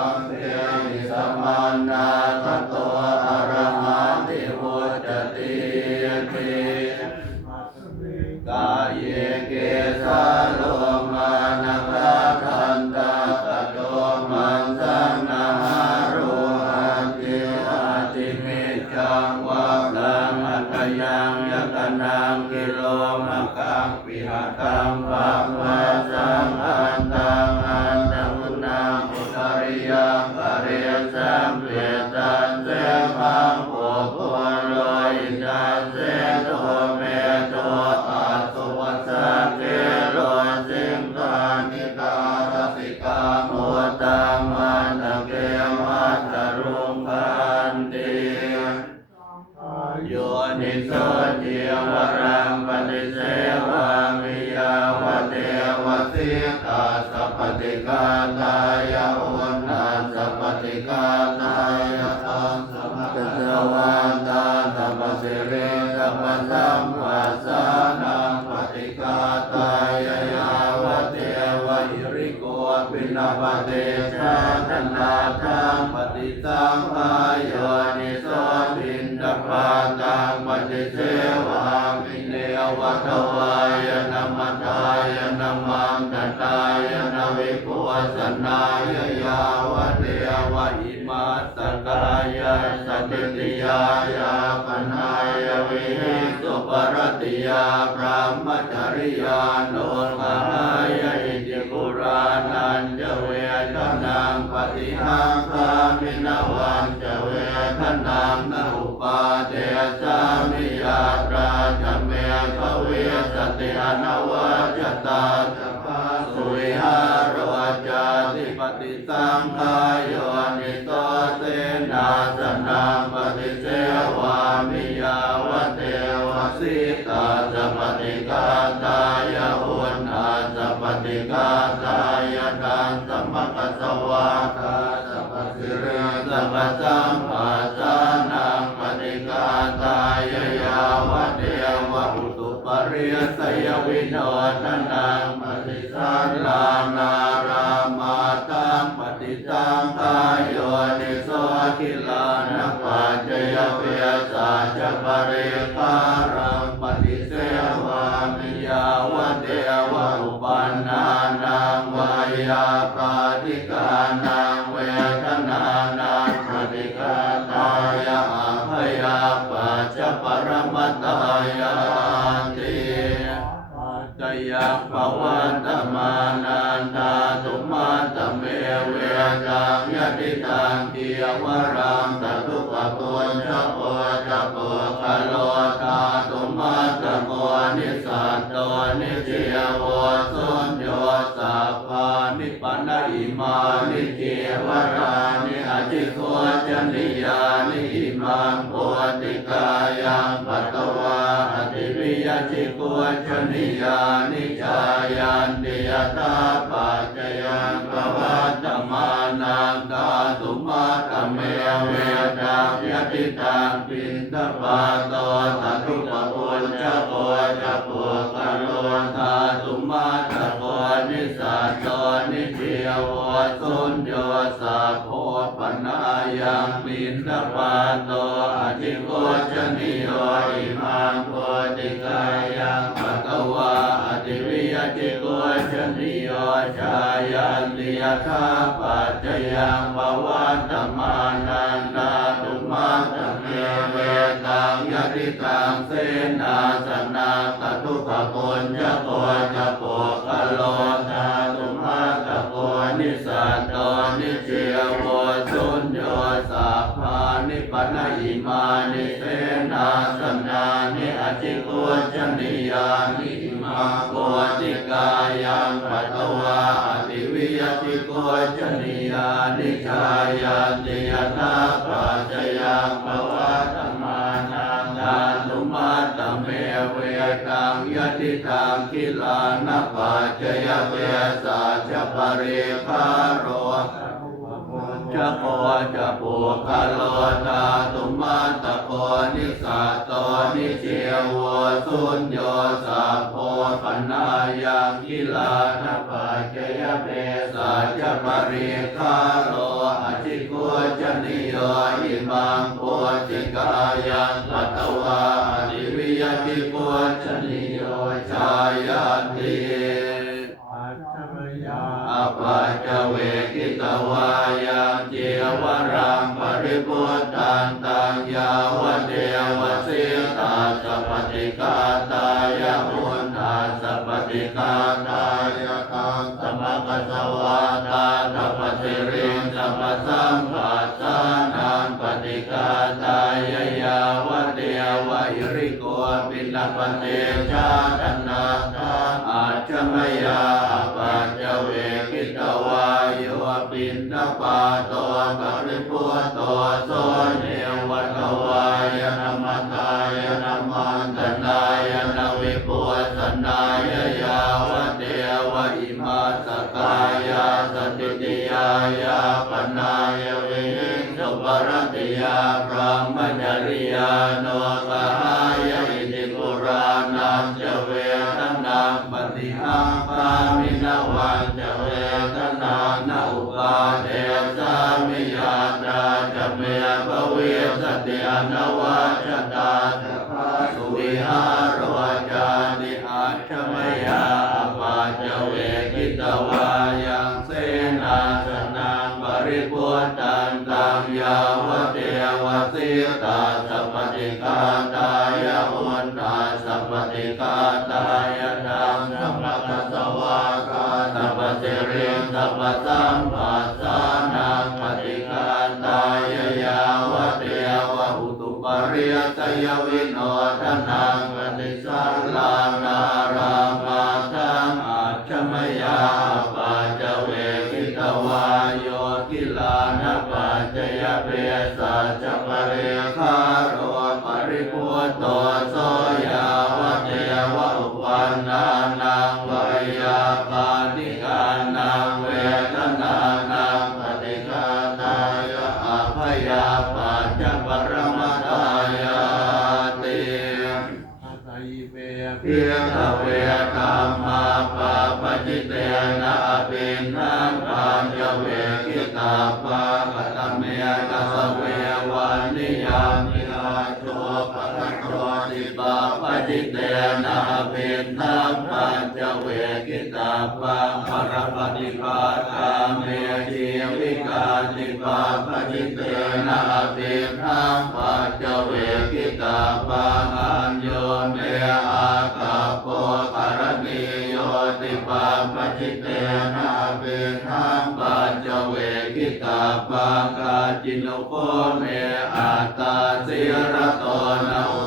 สัมเทมิสมมานาโต ปาตังปฏิเสวามิเนวะทวายนามัตายนามังตตายนาวิปุวสนายยาวเทวะอิมาสกายสติติยายาปนายวิหิสุปรติยาพระมจริยาโนมหาย ปฏิสังขายโยนิโตเสนาสนังปฏิเสวามิยาวเทวสิตาจะปฏิกาตายาอุณาจะปฏิกาตายาดันสมกัสสวาคาสัพสิเรสัพพสัมปัสสานังปฏิกาตายายาวเทวอุตุปริยสยวิโนทนังปฏิสันลานา วันตมานันตาตุมาตเมเวตังยติตังเกียวรังตตุปะปุญชโปจะโปคโลตาตุมาตโมนิสัตโตนิเจียวสุญโยสัพพานิปันอิมานิเจวรานิอจิโกจนิยานิอิมังโพติกายังปัตตวาอติวิยจิโกจนิยานิ ตาปัจจยังปวัตมานังตาตุมาตเมเวตังยติตังปินทปาโตตัตุปปุญจโกจะโปกะโลธาตุมาตโกนิสัตโตนิเทียวสุญโยสัพโพปนายังปินทปาโตอธิโกจนิโยอิมังโพติกายังปัตวาอติวิยติโก ชายันติยธาปัจจยังภวัตมานันตาตุมาตเมเวตังยติตังเสนาสนาตตุปะปุญจโกจะโกะโลธาตุมาตโกนิสัตโตนิเจโวสุญโยสัพพานิปันอิมานิเสนาสนานิอจิโกจนิยานิ มาโกติกายังปัตตวาอติวิยติโกจนิยานิชายันติยตาปัจจยังภวัตมานังทาตุมาตเมเวตังยติตังคิลานะปัจจยเวสาจะปริภาโรจะโกจะปุคาโลตาตุมาตะโกนิสัตโตนิเจวสุญโยสั ริคาโลอจิโกจนิโยอิมังโพจิกายังปัตวาอริวิยติโกจนิโยชายาติอภัจเวกิตวายังเจวรังปริปุตันตังยาวเด เตชาตนาตาอาชมยาปัจเจเวกิตวายโยปินนปาโตปริปุโตโสเนวัตวายนมตายนมันตนายนวิปุสนายยาวเตวะอิมาสกายาสติติยายาปนายวิหิงสุปรติยาพรหมจริยาโนกหา ตันตังยาวเทวสิตาสัพติกาตายะอุนตาสัพติกาตายะดังสัพพะสวากาสัพเสริสัพสัมปัส นังวิยาปา จเวกิตาปะอัญโยเนอากาโปกรณีโยติปาปจิเตนะเปนังปัญจเวกิตาปากาจินโกเมอาตาสิรโตนะ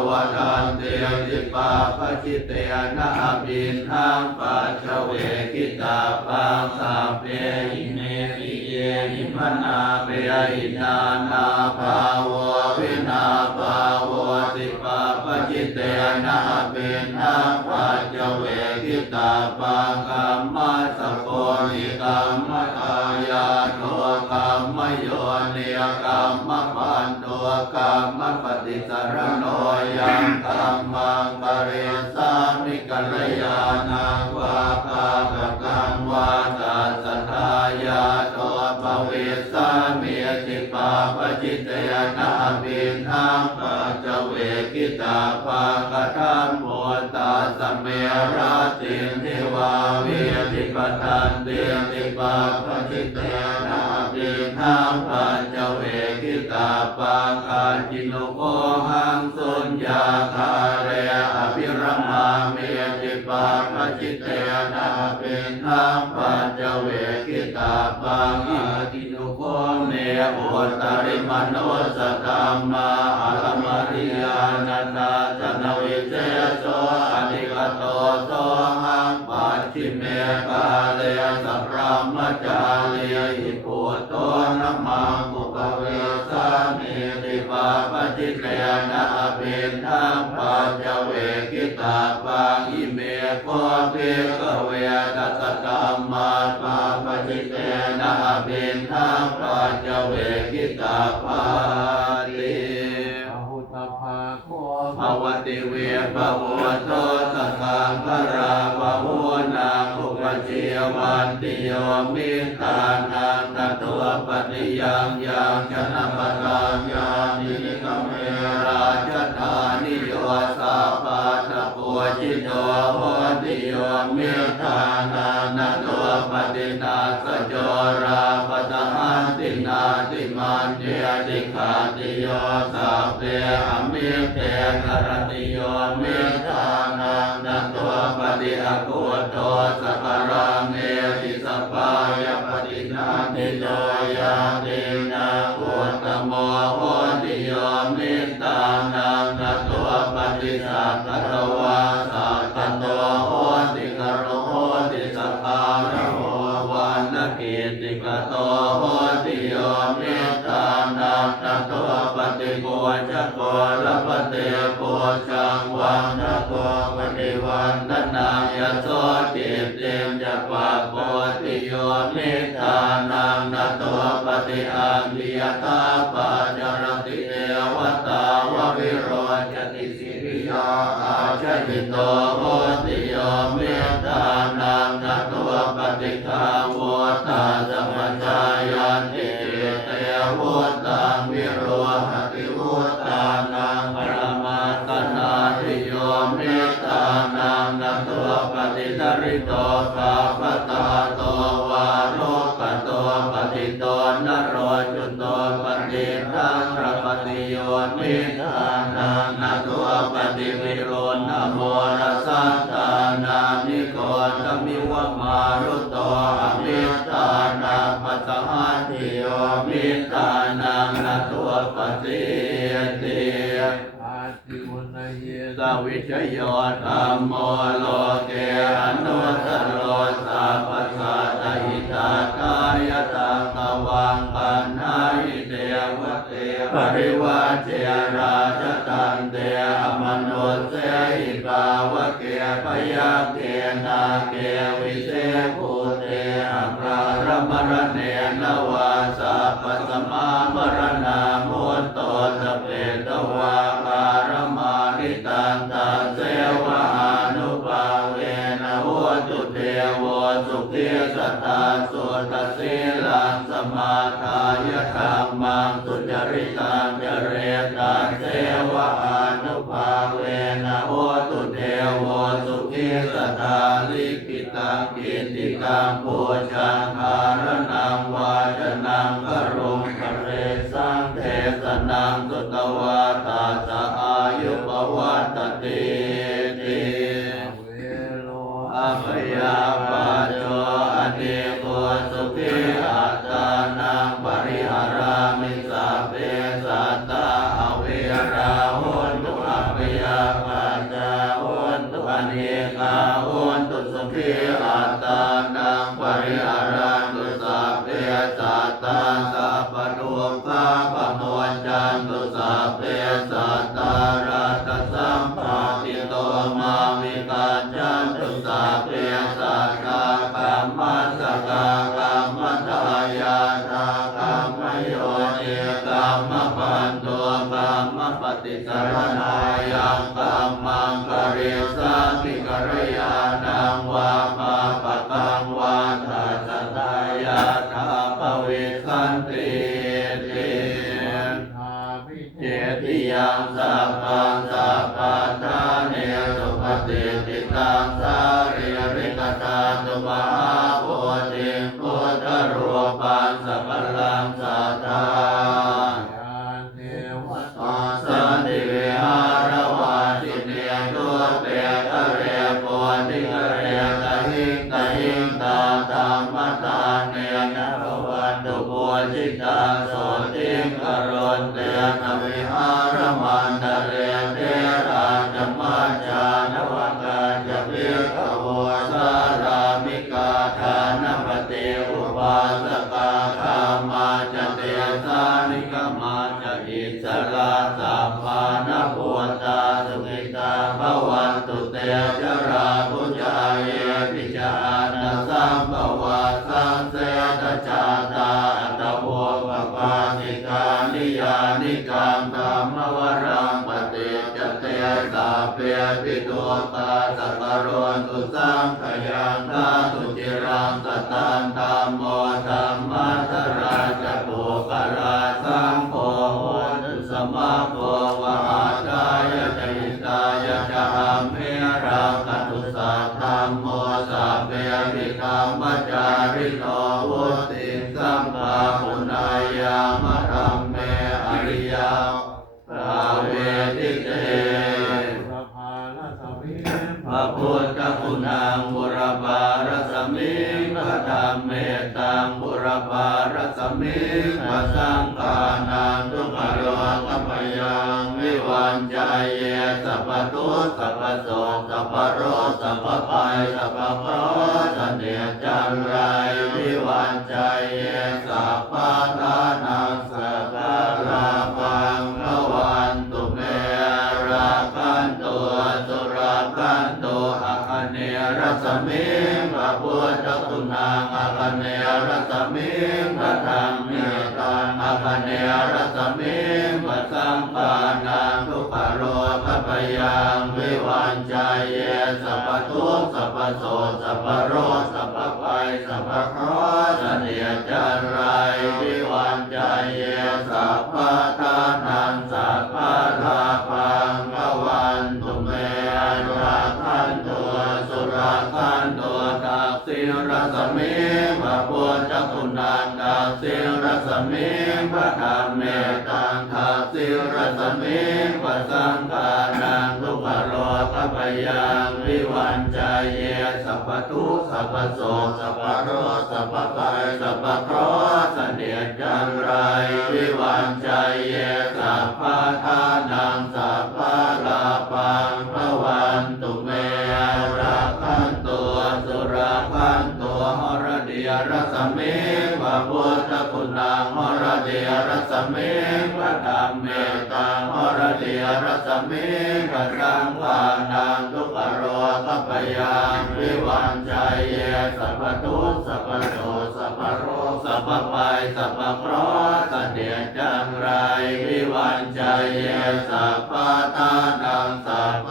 นะอุปวัตติติปาปจิเตนะปินทังปัจเจเวกิตาปังสัพเพอิเมปิเยหิมนาเปยินานาภาวะวินาภาวะติปาปจิเตนะปินทังปัจเจเวกิตาปังกัมมัสโกนิกัมมะทายาโนกัมมโยเนียกัมมะปันโต กัมปฏิสารโนยังกัมมังปริสามิกัลยานังวาคาปะกังวาตาสทายาโตปเวสามิติปาปจิตยนาปินทังปัจเจเวกิตาปากทัมโมตาสมเมราตินทิวาเวติปทันเตติปาปจิตยนาปินทังปัจเจเว ปากาจิโนโกหังสุญญาคาเรอภิรมาเมติปาปจิตยนาปินทังปัจเจเวกิตาปังอิติโนโกเมโอตาริมโนสตัมมาอัลมาริยานันนาจนวิเจโสอนิกโตโสหังปัจฉิเมกาเลสัพพมจาลีอิปุตโตนะมังกุปเวสามิติปาป จิตเตนะปินทังปัจเจเวกิตาปังอิเมโกเปกเวตัสสะตัมมาปาปจิตเตนะปินทังปัจเจเวกิตาปันติอาหุตภาโคภวติเวภวโตสะคังคาราภวนาภุปเจวันติโยมิตานังตตัวปฏิยังยังชนะปะตังยานิ จิโตโหติโยมิตานานตัวปฏินาสจราปะตหันตินาติมันเดติขาติโยสัพเพอมิเตกรติโยมิทานานาตัวปฏิอโกุโตสัพพรังเมติ จโกลปฏิโกจังวันนโกปฏิวันนนายโสจิตเตมจัปปะโพติโยมิตานังนันตัวปฏิอังกิยตาปัจจรติเอวตาววิโรจติสิริยาอาชยิโตโหติโยมิตานังนันตัวปฏิฆาวุ ปิโตนโรจุโตปฏิทังรปฏิโยมิทานังนาตัวปฏิวิโรนโมรสัตตานานิโกตมิวมารุโตอมิตานังปัสสหันติโยมิตานังนาตัวปฏิเตอาทิวุนเยสวิชยธรรมโมล ปาวะเกพยาเกนาเกวิเศภูเตอัครารมรเนนวาสัพพสมามรณามุตโตสเปตวา ติกังปูชังคารนังวาจนังกรุงกเรสังเทสนังสุตว จาตาอัตโวปปาสิกานิยานิกังธรรมวรังปฏิจเตสาเปียปิตัวตาสัพพโรตุสังขยังตาตุจิรังตตังธรรมโมธรรม พระพุทธคุณังบุรพารสมิงพระธรรมเมตตังบุรพารสมิงพระสังฆานังทุกขโรกัปยังวิวันใจเยสัพพทุสัพพโสสัพพโรสัพพภัยสัพพเคราะห์เสนียจันไรวิวันใจเย รสมิงพระสังปานังทุกขโรทัพยังวิวันจายเยสัพพทุกสัพพโสสัพพโรสัพพภัยสัพพคราะห์เสนียดจันไรวิ มิงพระธรรมเมตังทักสิรสมิงพระสังฆานังทุกขโรคปยังวิวันใจเยสัพพทุสัพพโสสัพพโรสัพพภัยสัพพเคราะห์เสนียจังไรวิวันใจเย รสมิงพระธรรมเมตังหรเดียรสมิงพระสังฆานังทุกขโรกัปยังวิวันใจเยสัพทุสัพโสสัพโรสัพพภัยสัพพเคราะห์เสนียดจังไรวิวันใจเยสัพพทานังสัพ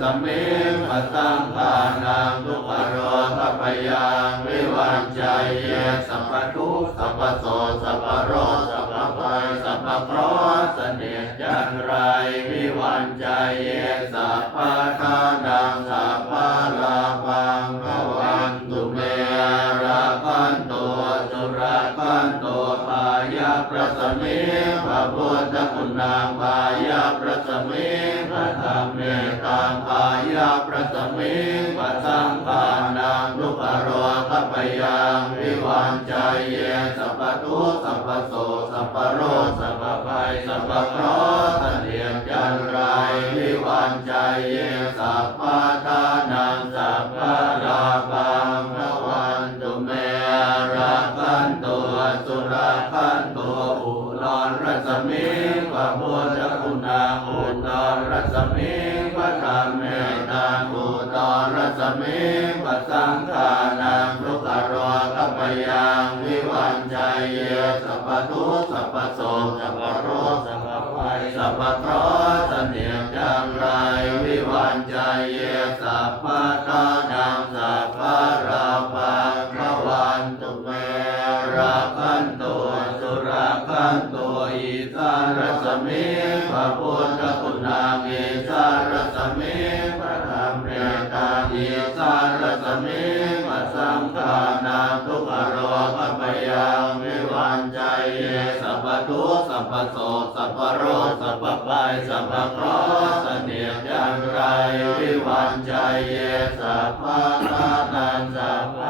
สมิงพระสังฆานังทุกขโรสัพยังวิวันใจเยสัพพทุสัพพโสสัพพโรสัพพภัยสัพพเครสเนียดจันรายาประสมิพระพุทธคุณังปายาประสมิพระธรรมเมตังปายาประสมิพระสังฆานังทุกขโรคปยังวิวันใจเยสัพพทุสัพพโสสัพพโรสัพพภัยสัพพเคราะห์เสนียดจันไรวิวันใจเยสัพพทา สเมปัสสังฆานังทุกขโรกัมยังวิวันใจเยสัพพทุสัพพโสสัพพโรสัพพภัยสัพพเครสเนียงจังไรวิวันใจเย ปโรสัพพภัยสัพพเคราะห์เสนียดจังไรวิวันใจเยสัพพะทานังสัพพะ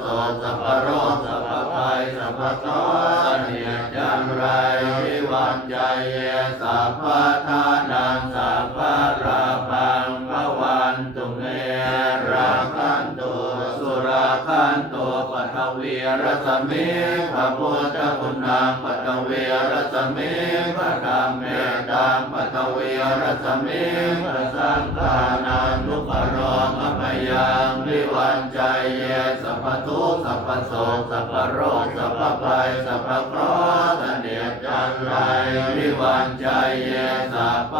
โสสัพพโรสัพพภัยสัพพเคราะห์เนียจังไรวิวันใจเยสัพพทานังสัพพราปังพวันตุเมราคันตัวสุราคันตัวปัทวีรสมิพระพุทธคุณังปัทวีรสมิพระธรรมเมตังปัทวีรสมิพระสังฆานังทุกขโรคปยังวิวันใจเย สัพทุกสัพพโสสัพพโรคสัพพภัยสัพพเคราะห์เสนียดจันไรวิวันใจเยสัพพ